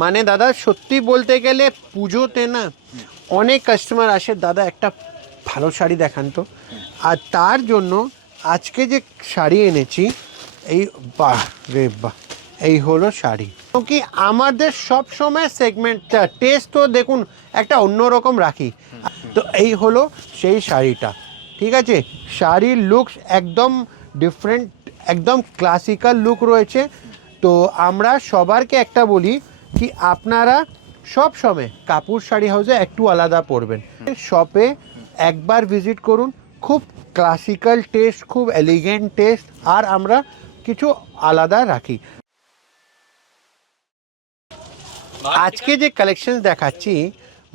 মানে দাদা সত্যি বলতে গেলে পুজোতে না অনেক কাস্টমার আসে, দাদা একটা ভালো শাড়ি দেখান তো। আর তার জন্য আজকে যে শাড়ি এনেছি, এই বাহ রে বাহ, এই হলো শাড়ি। কি আমাদের সব সময় সেগমেন্টটা টেস্ট তো দেখুন একটা অন্যরকম রাখি। তো এই হলো সেই শাড়িটা, ঠিক আছে। শাড়ির লুকস একদম ডিফারেন্ট, একদম ক্লাসিক্যাল লুক রয়েছে। তো আমরা সবারকে একটা বলি কি আপনারা সব সময় কাপুর শাড়ি হাউসে একটু আলাদা পরবেন। শপে একবার ভিজিট করুন, খুব ক্লাসিক্যাল টেস্ট, খুব এলিগেন্ট টেস্ট, আর আমরা কিছু আলাদা রাখি। আজকে যে কালেকশন দেখাচ্ছি,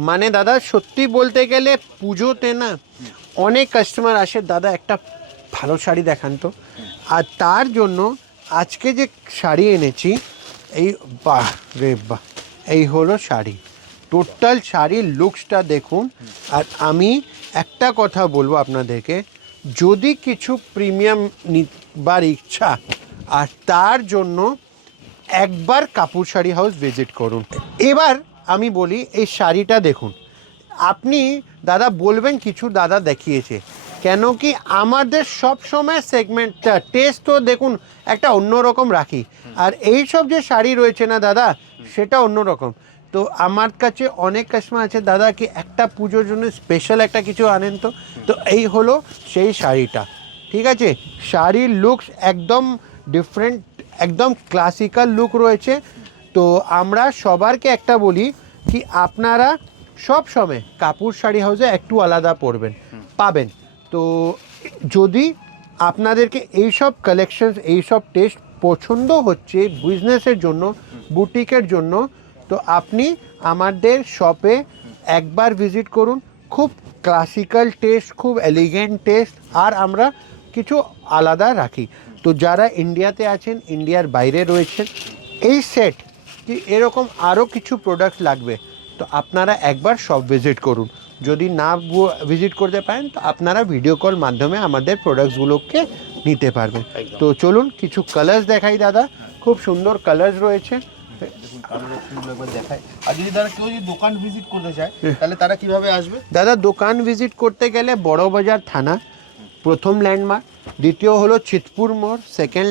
মানে দাদা সত্যি বলতে গেলে পুজোতে না অনেক কাস্টমার আসে, দাদা একটা ভালো শাড়ি দেখান তো। আর তার জন্য আজকে যে শাড়ি এনেছি, এই বাহ রে বাহ, এই হলো শাড়ি। টোটাল শাড়ির লুকসটা দেখুন। আর আমি একটা কথা বলবো আপনাদেরকে, যদি কিছু প্রিমিয়াম নিবার ইচ্ছা, আর তার জন্য একবার কাপুর শাড়ি হাউস ভিজিট করুন। এবার আমি বলি এই শাড়িটা দেখুন, আপনি দাদা বলবেন কিছু দাদা দেখিয়েছে, কেন কি আমাদের সব সময় সেগমেন্টটা টেস্ট তো দেখুন একটা অন্যরকম রাখি। আর এই সব যে শাড়ি রয়েছে না দাদা, সেটা অন্যরকম। তো আমার কাছে অনেক কাস্টমার আছে, দাদা কি একটা পুজোর জন্য স্পেশাল একটা কিছু আনেন তো। তো এই হলো সেই শাড়িটা, ঠিক আছে। শাড়ির লুকস একদম ডিফারেন্ট, একদম ক্লাসিক্যাল লুক রয়েছে। তো আমরা সবারকে একটা বলি কি আপনারা সব সময় কাপুর শাড়ি হাউসে একটু আলাদা পরবেন, পাবেন। তো যদি আপনাদেরকে এইসব কালেকশনস, এইসব টেস্ট পছন্দ হচ্ছে বিজনেসের জন্য, বুটিকের জন্য, তো আপনি আমাদের শপে একবার ভিজিট করুন। খুব ক্লাসিক্যাল টেস্ট, খুব এলিগেন্ট টেস্ট, আর আমরা কিছু আলাদা রাখি। তো যারা ইন্ডিয়াতে আছেন, ইন্ডিয়ার বাইরে রয়েছেন, এই সেট কি এরকম আরও কিছু প্রোডাক্ট লাগবে, তো আপনারা একবার শপ ভিজিট করুন। যদি না ভিজিট করতে পারেন, তো আপনারা ভিডিও কল মাধ্যমে আমাদের প্রোডাক্টসগুলোকে নিতে পারবেন। তো চলুন কিছু কালার্স দেখাই দাদা, খুব সুন্দর কালার্স রয়েছে। দেখায়। আর যদি তারা কেউ যদি দোকান ভিজিট করতে চায়, তাহলে তারা কিভাবে আসবে? দাদা দোকান ভিজিট করতে গেলে বড় বাজার থানা প্রথম ল্যান্ডমার্ক, দ্বিতীয় হলো চিতপুর মোড় সেকেন্ড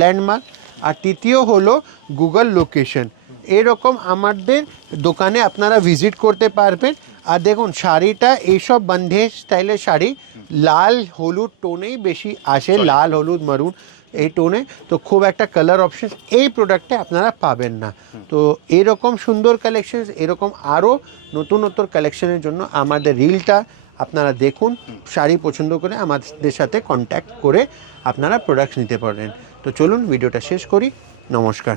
ল্যান্ডমার্ক, আর তৃতীয় হলো গুগল লোকেশন। এরকম আমাদের দোকানে আপনারা ভিজিট করতে পারবেন। আর দেখুন শাড়িটা এইসব বন্ধেজ স্টাইলের শাড়ি, লাল হলুদ টোনেই বেশি আসে, লাল হলুদ মারুন এই টোনে। তো খুব একটা কালার অপশন এই প্রোডাক্টে আপনারা পাবেন না। তো এরকম সুন্দর কালেকশন, এরকম আরও নতুন নতুন কালেকশনের জন্য আমাদের রিলটা আপনারা দেখুন। শাড়ি পছন্দ করে আমাদের সাথে কন্ট্যাক্ট করে আপনারা প্রোডাক্টস নিতে পারেন। তো চলুন ভিডিওটা শেষ করি। নমস্কার।